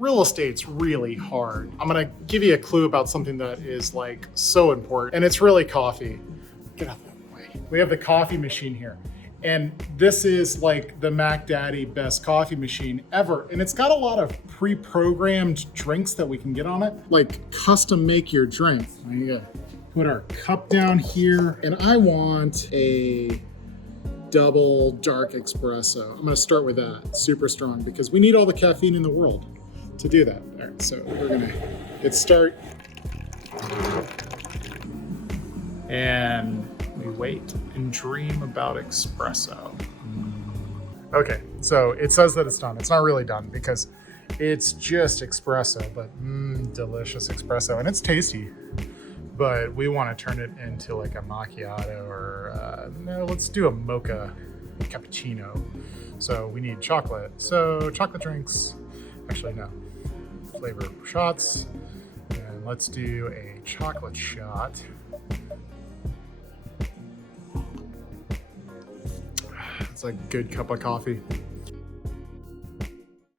Real estate's really hard. I'm gonna give you a clue about something that is like so important, and it's really coffee. Get out of that way. We have the coffee machine here. And this is like the Mac Daddy best coffee machine ever. And it's got a lot of pre-programmed drinks that we can get on it. Like custom make your drink. You gotta put our cup down here. And I want a double dark espresso. I'm gonna start with that, super strong, because we need all the caffeine in the world to do that. All right, so we're gonna hit start. And we wait and dream about espresso. Okay, so it says that it's done. It's not really done because it's just espresso, but delicious espresso, and it's tasty. But we want to turn it into like a macchiato or no, let's do a mocha cappuccino. So we need chocolate. So chocolate drinks, actually no, flavor shots. And let's do a chocolate shot. It's like a good cup of coffee.